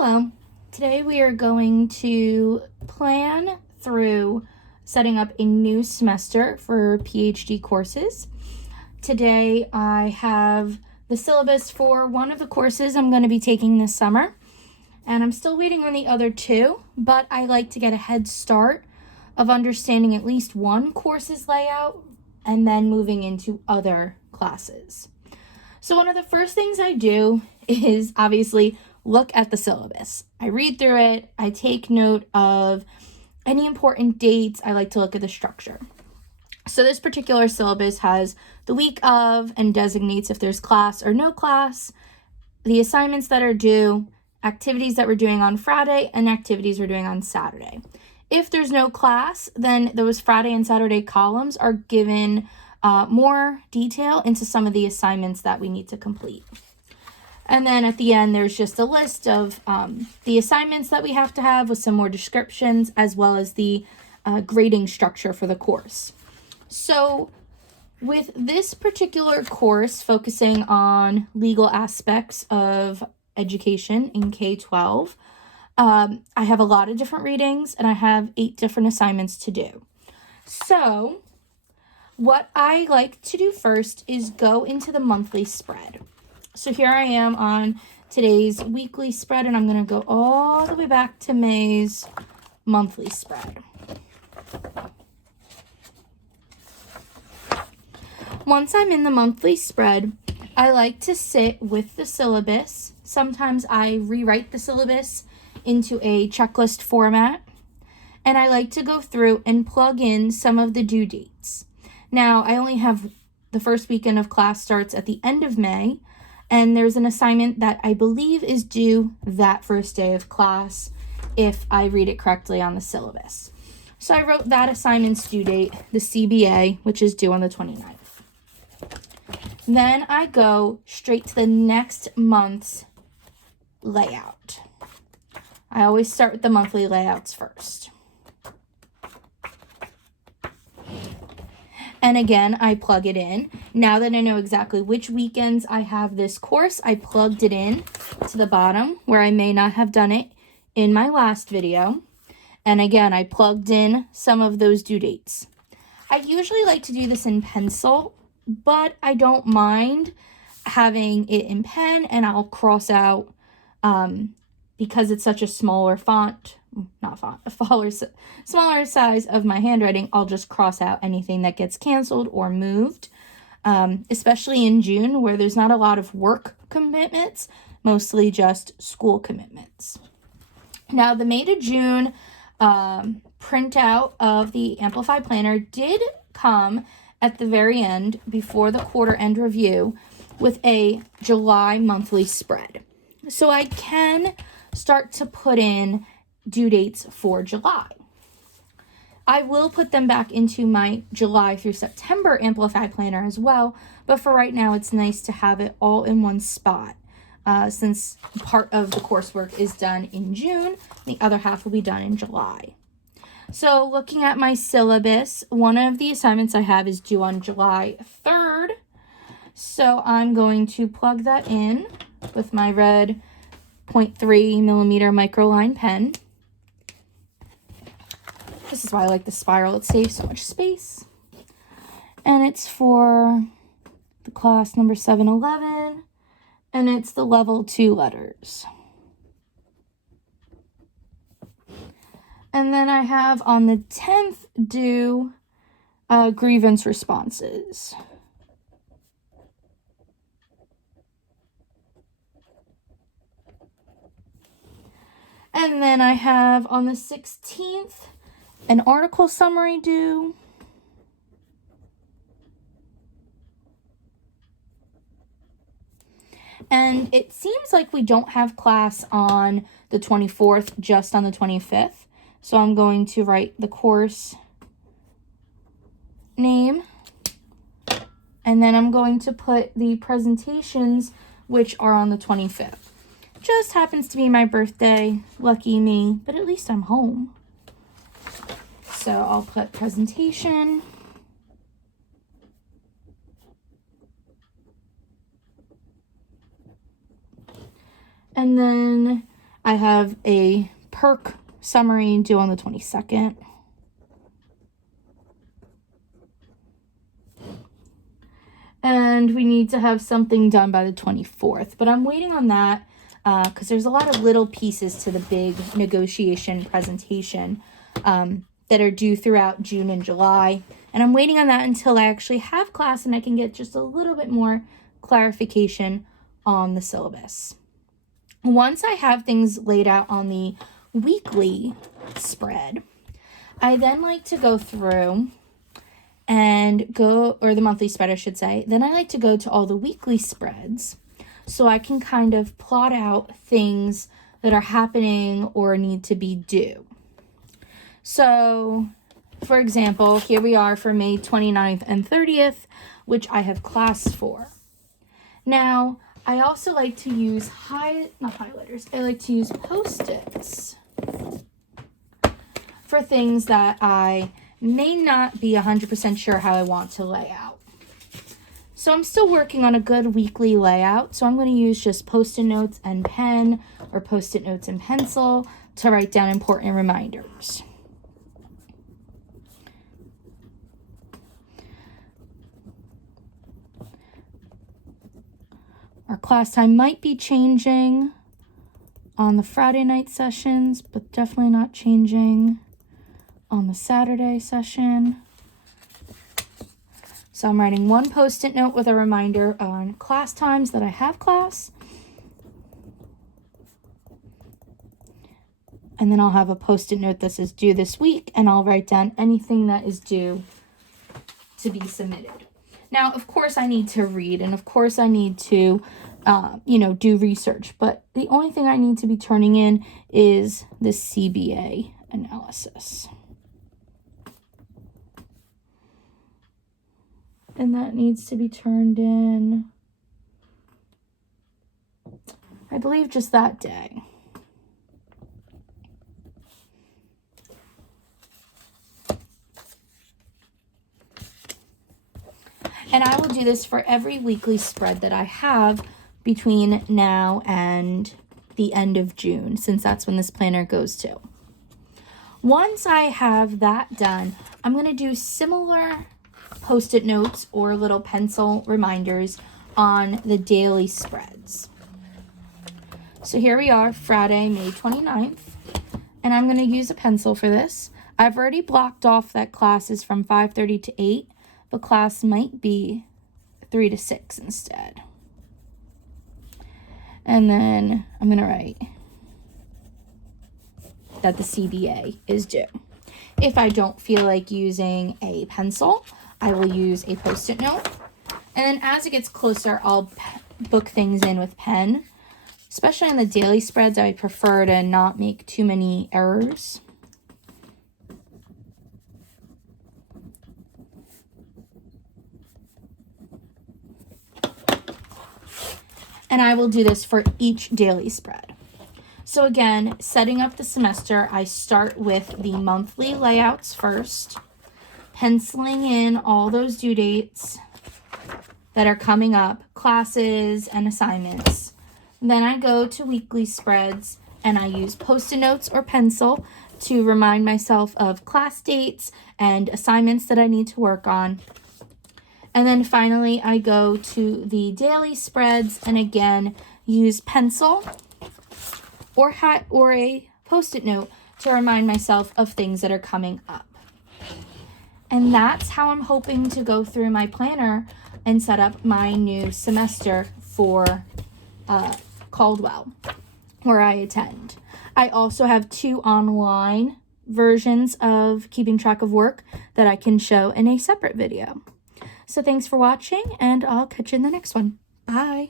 Hello. Today we are going to plan through setting up a new semester for PhD courses. Today I have the syllabus for one of the courses I'm going to be taking this summer, and I'm still waiting on the other two, but I like to get a head start of understanding at least one course's layout and then moving into other classes. So one of the first things I do is obviously look at the syllabus. I read through it. I take note of any important dates. I like to look at the structure. So this particular syllabus has the week of and designates if there's class or no class, the assignments that are due, activities that we're doing on Friday, and activities we're doing on Saturday. If there's no class, then those Friday and Saturday columns are given more detail into some of the assignments that we need to complete. And then at the end, there's just a list of the assignments that we have to have with some more descriptions, as well as the grading structure for the course. So with this particular course focusing on legal aspects of education in K-12, I have a lot of different readings and I have 8 different assignments to do. So what I like to do first is go into the monthly spread. So here I am on today's weekly spread, and I'm going to go all the way back to May's monthly spread. Once I'm in the monthly spread, I like to sit with the syllabus. Sometimes I rewrite the syllabus into a checklist format, and I like to go through and plug in some of the due dates. Now, I only have the first weekend of class starts at the end of May, and there's an assignment that I believe is due that first day of class if I read it correctly on the syllabus. So I wrote that assignment's due date, the CBA, which is due on the 29th. Then I go straight to the next month's layout. I always start with the monthly layouts first. And again, I plug it in. Now that I know exactly which weekends I have this course, I plugged it in to the bottom where I may not have done it in my last video. And again, I plugged in some of those due dates. I usually like to do this in pencil, but I don't mind having it in pen, and I'll cross out because it's such a smaller smaller size of my handwriting, I'll just cross out anything that gets canceled or moved, especially in June where there's not a lot of work commitments, mostly just school commitments. Now, the May to June printout of the Amplify Planner did come at the very end before the quarter end review with a July monthly spread. So I can start to put in due dates for July. I will put them back into my July through September Amplify Planner as well, but for right now it's nice to have it all in one spot since part of the coursework is done in June, the other half will be done in July. So looking at my syllabus, one of the assignments I have is due on July 3rd, so I'm going to plug that in with my red 0.3 millimeter microline pen. This is why I like the spiral. It saves so much space. And it's for the class number 711, and it's the level 2 letters. And then I have on the 10th due grievance responses. And then I have on the 16th an article summary due. And it seems like we don't have class on the 24th, just on the 25th. So I'm going to write the course name. And then I'm going to put the presentations, which are on the 25th. Just happens to be my birthday, lucky me, but at least I'm home. So I'll put presentation. And then I have a perk summary due on the 22nd. And we need to have something done by the 24th. But I'm waiting on that because there's a lot of little pieces to the big negotiation presentation that are due throughout June and July. And I'm waiting on that until I actually have class and I can get just a little bit more clarification on the syllabus. Once I have things laid out on the weekly spread, I then like to go through and or the monthly spread, I should say. Then I like to go to all the weekly spreads so I can kind of plot out things that are happening or need to be due. So, for example, here we are for May 29th and 30th, which I have class for. Now, I also like to use I like to use Post-its for things that I may not be 100% sure how I want to lay out. So I'm still working on a good weekly layout, so I'm going to use just Post-it notes and pen or Post-it notes and pencil to write down important reminders. Our class time might be changing on the Friday night sessions, but definitely not changing on the Saturday session. So I'm writing one Post-it note with a reminder on class times that I have class. And then I'll have a Post-it note that says due this week, and I'll write down anything that is due to be submitted. Now, of course, I need to read, and of course, I need to, do research. But the only thing I need to be turning in is the CBA analysis. And that needs to be turned in, I believe, just that day. And I will do this for every weekly spread that I have between now and the end of June, since that's when this planner goes to. Once I have that done, I'm going to do similar Post-it notes or little pencil reminders on the daily spreads. So here we are, Friday, May 29th, and I'm going to use a pencil for this. I've already blocked off that class is from 5:30 to 8, but class might be 3 to 6 instead. And then I'm going to write that the CBA is due. If I don't feel like using a pencil, I will use a Post-it note. And then as it gets closer, I'll book things in with pen. Especially on the daily spreads, I prefer to not make too many errors. And I will do this for each daily spread. So again, setting up the semester, I start with the monthly layouts first, penciling in all those due dates that are coming up, classes and assignments. Then I go to weekly spreads and I use Post-it notes or pencil to remind myself of class dates and assignments that I need to work on. And then finally, I go to the daily spreads and again use pencil or a Post-it note to remind myself of things that are coming up. And that's how I'm hoping to go through my planner and set up my new semester for Caldwell, where I attend. I also have 2 online versions of keeping track of work that I can show in a separate video. So thanks for watching, and I'll catch you in the next one. Bye.